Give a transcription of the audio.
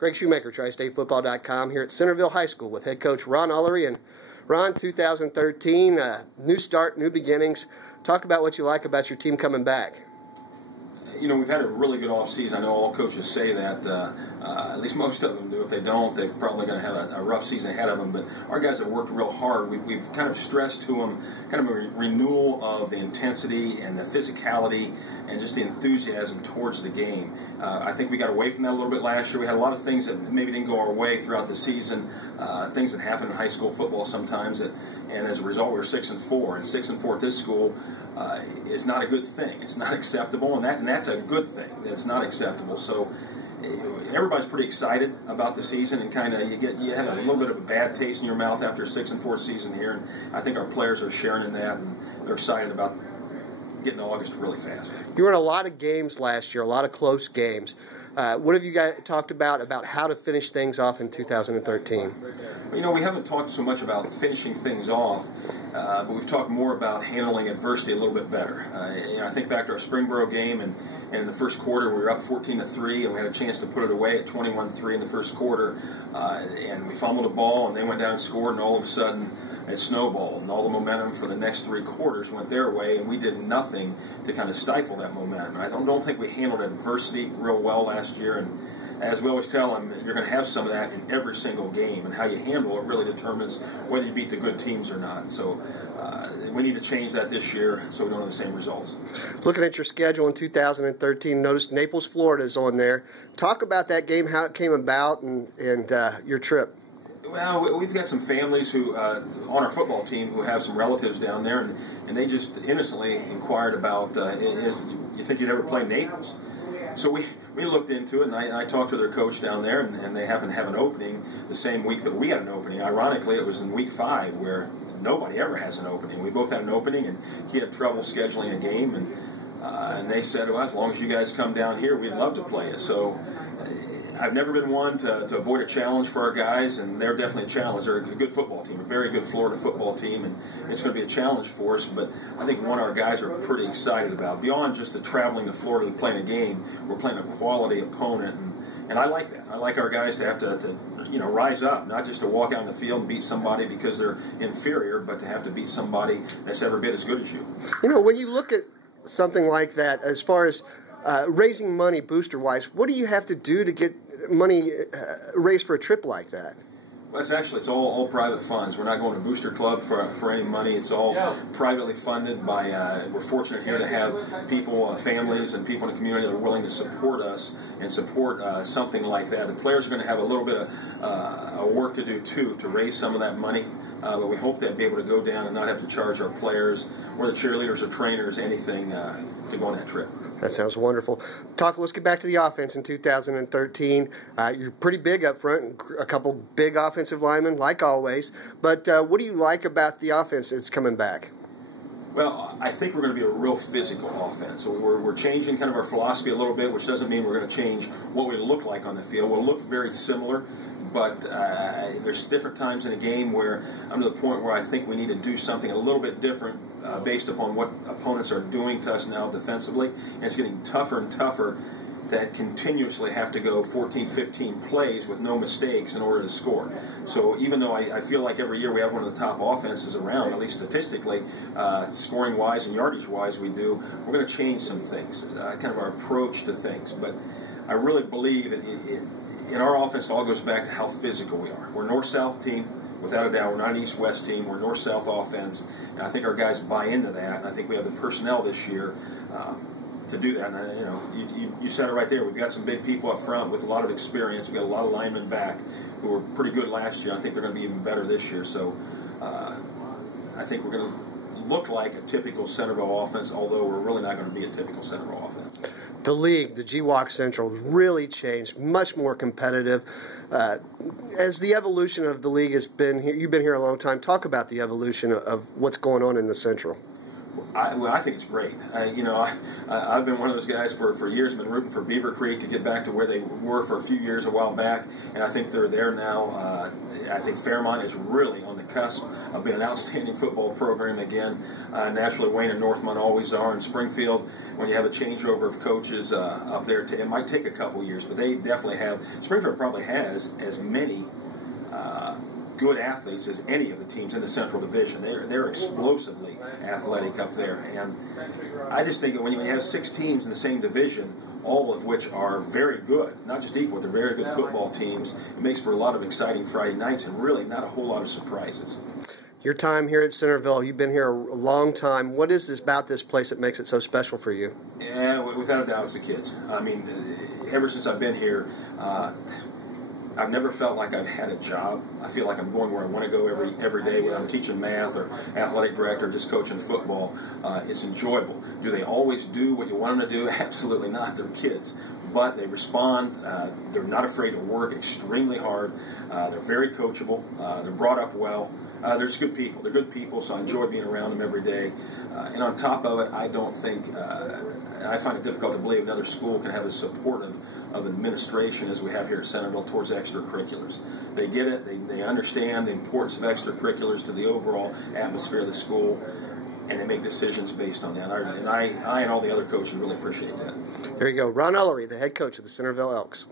Greg Shoemaker, TriStateFootball.com, here at Centerville High School with head coach Ron Ullery. And Ron, 2013, new start, new beginnings. Talk about what you like about your team coming back. You know, we've had a really good offseason. I know all coaches say that. At least most of them do. If they don't, they're probably going to have a rough season ahead of them. But our guys have worked real hard. We've kind of stressed to them kind of a renewal of the intensity and the physicality and just the enthusiasm towards the game. I think we got away from that a little bit last year. We had a lot of things that maybe didn't go our way throughout the season, things that happen in high school football sometimes, and as a result, we were 6-4. And 6-4 at this school is not a good thing. It's not acceptable, and that's a good thing. That it's not acceptable. So everybody's pretty excited about the season, and kind of you had a little bit of a bad taste in your mouth after a 6-4 season here, and I think our players are sharing in that, and they're excited about getting to August really fast. You were in a lot of games last year, a lot of close games. What have you guys talked about how to finish things off in 2013? You know, we haven't talked so much about finishing things off, but we've talked more about handling adversity a little bit better. You know, I think back to our Springboro game, and in the first quarter we were up 14-3, and we had a chance to put it away at 21-3 in the first quarter, and we fumbled the ball, and they went down and scored, and all of a sudden it snowballed, and all the momentum for the next 3 quarters went their way, and we did nothing to kind of stifle that momentum. And I don't think we handled adversity real well last year, and as we always tell them, you're going to have some of that in every single game, and how you handle it really determines whether you beat the good teams or not. So we need to change that this year so we don't have the same results. Looking at your schedule in 2013, noticed Naples, Florida is on there. Talk about that game, how it came about, and your trip. Well, we've got some families who on our football team who have some relatives down there, and they just innocently inquired about, you think you'd ever play Naples? So we looked into it, and I talked to their coach down there, and they happened to have an opening the same week that we had an opening. Ironically, it was in week 5 where nobody ever has an opening. We both had an opening, and he had trouble scheduling a game, and they said, well, as long as you guys come down here, we'd love to play you. So I've never been one to avoid a challenge for our guys, and they're definitely a challenge. They're a good football team, a very good Florida football team, and it's going to be a challenge for us. But I think one our guys are pretty excited about. Beyond just the traveling to Florida to play a game, we're playing a quality opponent, and I like that. I like our guys to have to rise up, not just to walk out in the field and beat somebody because they're inferior, but to have to beat somebody that's every bit as good as you. You know, when you look at something like that, as far as raising money booster-wise, what do you have to do to get money raised for a trip like that? Well, it's all private funds. We're not going to Booster Club for any money. It's all privately funded by, we're fortunate here to have people, families, and people in the community that are willing to support us and support something like that. The players are going to have a little bit of work to do, too, to raise some of that money. But we hope they'll be able to go down and not have to charge our players or the cheerleaders or trainers anything to go on that trip. That sounds wonderful. Let's get back to the offense in 2013. You're pretty big up front, a couple big offensive linemen, like always. But what do you like about the offense that's coming back? Well, I think we're going to be a real physical offense. So we're changing kind of our philosophy a little bit, which doesn't mean we're going to change what we look like on the field. We'll look very similar, but there's different times in a game where I'm to the point where I think we need to do something a little bit different based upon what opponents are doing to us now defensively. And it's getting tougher and tougher to continuously have to go 14, 15 plays with no mistakes in order to score. So even though I feel like every year we have one of the top offenses around, at least statistically, scoring-wise and yardage-wise we do, we're going to change some things, kind of our approach to things. But I really believe in our offense, it all goes back to how physical we are. We're a north-south team, without a doubt. We're not an east-west team. We're a north-south offense, and I think our guys buy into that. And I think we have the personnel this year to do that. And you said it right there. We've got some big people up front with a lot of experience. We've got a lot of linemen back who were pretty good last year. I think they're going to be even better this year. So I think we're going to look like a typical Centerville offense, although we're really not going to be a typical Centerville offense. The league, the GWOC Central, really changed, much more competitive. As the evolution of the league has been here, you've been here a long time. Talk about the evolution of what's going on in the Central. I think it's great. I've been one of those guys for years. I've been rooting for Beaver Creek to get back to where they were for a few years a while back, and I think they're there now. I think Fairmont is really on the cusp of being an outstanding football program again. Naturally, Wayne and Northmont always are, and Springfield. when you have a changeover of coaches up there, it might take a couple years, but they definitely have. Springfield probably has as many good athletes as any of the teams in the Central Division. They're explosively athletic up there, and I just think that when you have 6 teams in the same division, all of which are very good, not just equal, they're very good football teams, it makes for a lot of exciting Friday nights and really not a whole lot of surprises. Your time here at Centerville, you've been here a long time. What is this about this place that makes it so special for you? Yeah, without a doubt, it's the kids. I mean, ever since I've been here, I've never felt like I've had a job. I feel like I'm going where I want to go every day, whether I'm teaching math or athletic director or just coaching football. It's enjoyable. Do they always do what you want them to do? Absolutely not. They're kids. But they respond. They're not afraid to work extremely hard. They're very coachable. They're brought up well. They're just good people. They're good people, so I enjoy being around them every day. And on top of it, I don't think, I find it difficult to believe another school can have as supportive of administration as we have here at Centerville towards extracurriculars. They get it. They understand the importance of extracurriculars to the overall atmosphere of the school, and they make decisions based on that. And I and all the other coaches really appreciate that. There you go. Ron Ullery, the head coach of the Centerville Elks.